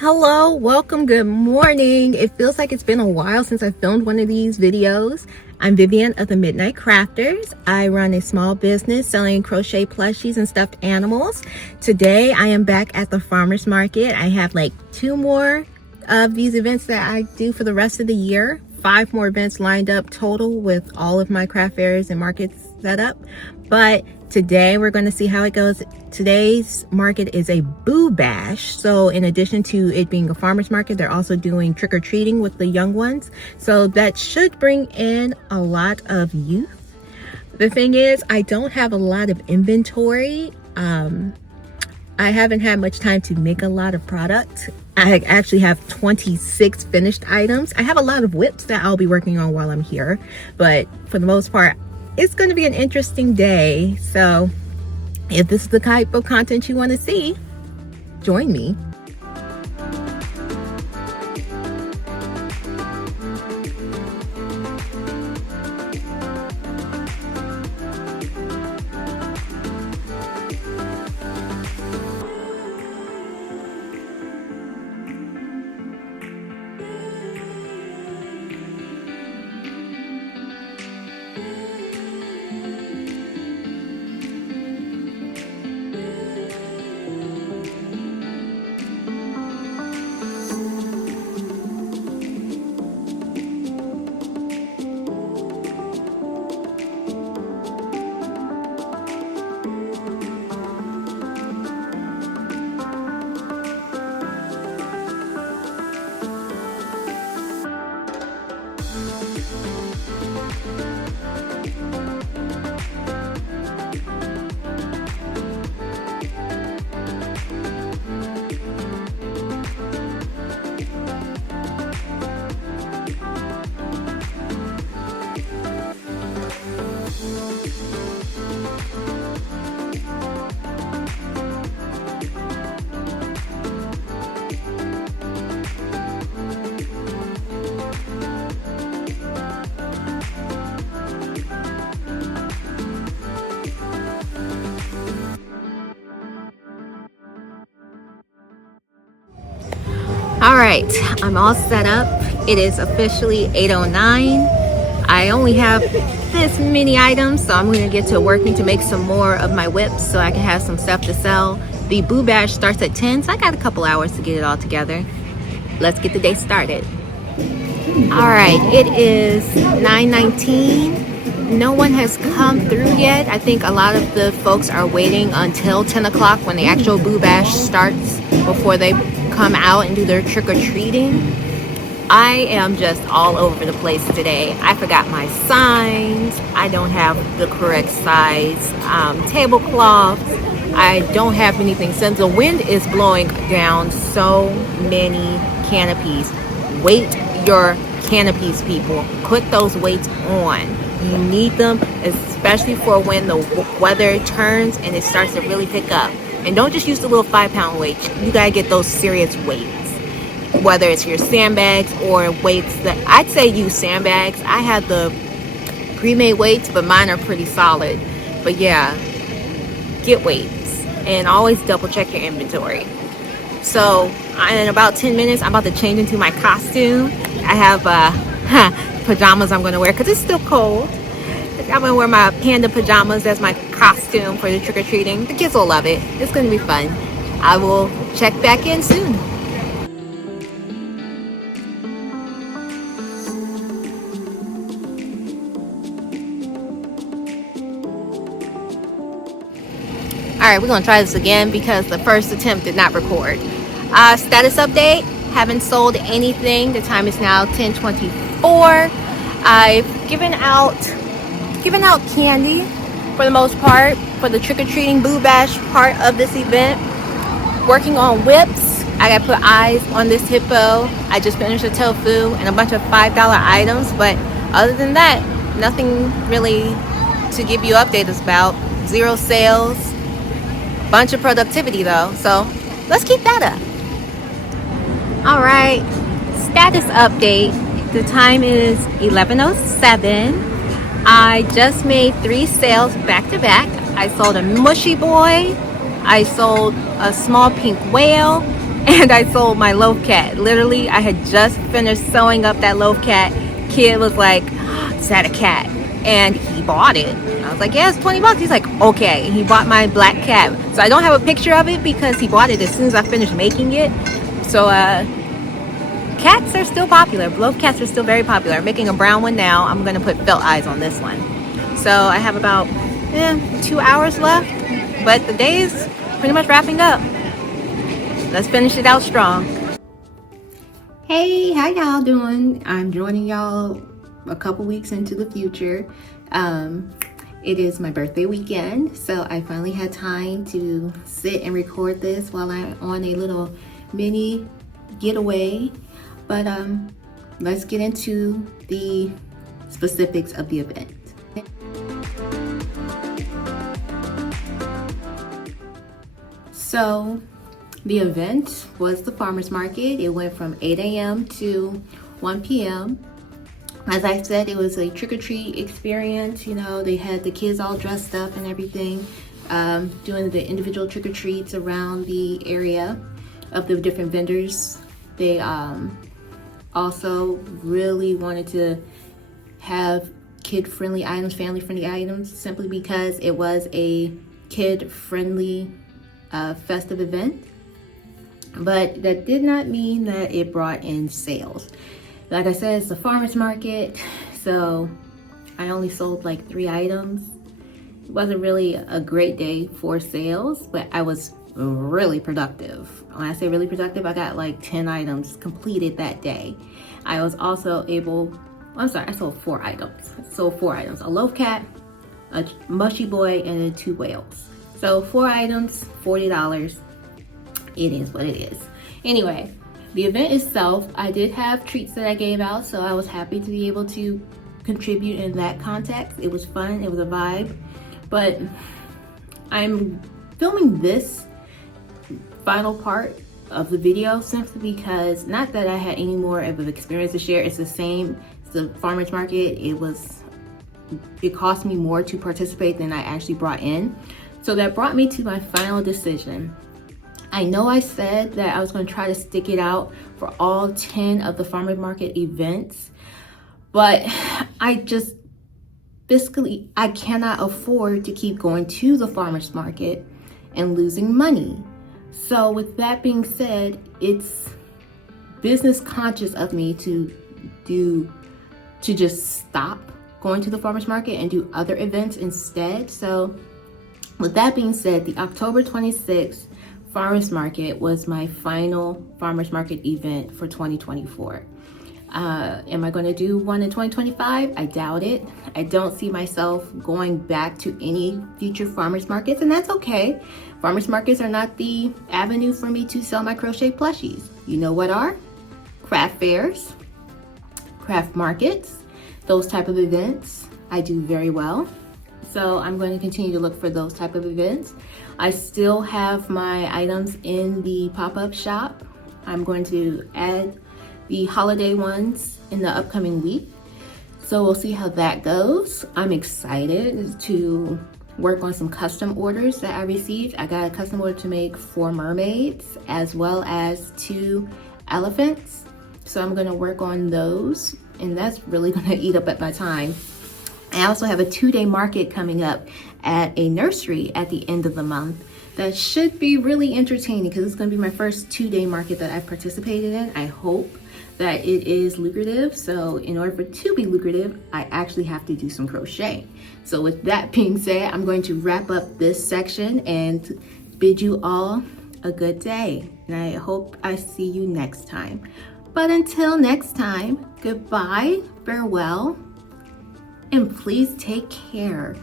Hello, welcome, good morning. It feels like it's been a while since I filmed one of these videos. I'm Vivian of the Midnight Crafters. I run a small business selling crochet plushies and stuffed animals. Today I am back at the farmers market. I have like 2 more of these events that I do for the rest of the year. 5 more events lined up total with all of my craft fairs and markets set up. But today we're going to see how it goes. Today's market is a Boo Bash. So in addition to it being a farmer's market, they're also doing trick-or-treating with the young ones. So that should bring in a lot of youth. The thing is, I don't have a lot of inventory. I haven't had much time to make a lot of product. I actually have 26 finished items. I have a lot of whips that I'll be working on while I'm here. But for the most part, it's going to be an interesting day. So if this is the type of content you want to see, join me. All right, I'm all set up. It is officially 8:09. I only have this many items, so I'm going to get to working to make some more of my whips so I can have some stuff to sell. The Boo Bash starts at 10, so I got a couple hours to get it all together. Let's get the day started. All right, it is 9:19. No one has come through yet. I think a lot of the folks are waiting until 10 o'clock when the actual Boo Bash starts before they come out and do their trick-or-treating. I am just all over the place today. I forgot my signs. I don't have the correct size tablecloths. I don't have anything. Since the wind is blowing down so many canopies, weight your canopies, people. Put those weights on. You need them, especially for when the weather turns and it starts to really pick up. And don't just use the little 5-pound weights. You gotta get those serious weights. Whether it's your sandbags or weights that I'd say use sandbags. I had the pre-made weights, but mine are pretty solid. But yeah, get weights and always double check your inventory. So in about 10 minutes, I'm about to change into my costume. I have pajamas I'm gonna wear because it's still cold. I'm gonna wear my panda pajamas as my costume for the trick-or-treating. The kids will love it. It's gonna be fun. I will check back in soon. All right, we're gonna try this again because the first attempt did not record. Status update, haven't sold anything. The time is now 10:24. I've given out candy for the most part for the trick-or-treating Boo Bash part of this event. Working on whips. I gotta put eyes on this hippo. I just finished a tofu and a bunch of $5 items, but other than that, nothing really to give you updates about. 0 sales, a bunch of productivity though, so let's keep that up. All right, Status update. The time is 11:07. I just made 3 sales back to back. I sold a mushy boy, I sold a small pink whale, and I sold my loaf cat. Literally, I had just finished sewing up that loaf cat. Kid was like, is that a cat? And he bought it. I was like, yeah, it's 20 bucks. He's like, okay. He bought my black cat. So I don't have a picture of it because he bought it as soon as I finished making it. So cats are still popular. Loaf cats are still very popular. I'm making a brown one now. I'm going to put felt eyes on this one. So I have about 2 hours left, but the day is pretty much wrapping up. Let's finish it out strong. Hey, how y'all doing? I'm joining y'all a couple weeks into the future. It is my birthday weekend, so I finally had time to sit and record this while I'm on a little mini getaway. But let's get into the specifics of the event. So the event was the farmers market. It went from 8 a.m. to 1 p.m. As I said, it was a trick-or-treat experience. You know, they had the kids all dressed up and everything, doing the individual trick-or-treats around the area of the different vendors. They also really wanted to have kid-friendly items, family-friendly items, simply because it was a kid-friendly festive event. But that did not mean that it brought in sales. Like I said, it's a farmer's market, so I only sold like 3 items. It wasn't really a great day for sales, but I was really productive. When I say really productive, I got like 10 items completed that day. I was also able, I sold 4 items. A loaf cat, a mushy boy, and 2 whales. So 4 items, $40. It is what it is. Anyway, the event itself, I did have treats that I gave out, so I was happy to be able to contribute in that context. It was fun, it was a vibe. But I'm filming this final part of the video simply because, not that I had any more of an experience to share, it's the same. It's the farmer's market. It cost me more to participate than I actually brought in. So that brought me to my final decision. I know I said that I was going to try to stick it out for all 10 of the farmers market events, but I just fiscally, I cannot afford to keep going to the farmers market and losing money. So with that being said, it's business conscious of me to just stop going to the farmers market and do other events instead. So with that being said, the October 26th farmers market was my final farmers market event for 2024. Am I going to do one in 2025? I doubt it. I don't see myself going back to any future farmers markets, and that's okay. Farmers markets are not the avenue for me to sell my crochet plushies. You know what are? Craft fairs, craft markets, those type of events I do very well. So I'm going to continue to look for those type of events. I still have my items in the pop-up shop. I'm going to add the holiday ones in the upcoming week. So we'll see how that goes. I'm excited to work on some custom orders that I received. I got a custom order to make 4 mermaids as well as 2 elephants. So I'm going to work on those, and that's really going to eat up at my time. I also have a 2-day market coming up at a nursery at the end of the month that should be really entertaining because it's going to be my first 2-day market that I've participated in. I hope that it is lucrative. So in order for it to be lucrative, I actually have to do some crochet. So with that being said, I'm going to wrap up this section and bid you all a good day. And I hope I see you next time. But until next time, goodbye, farewell, and please take care.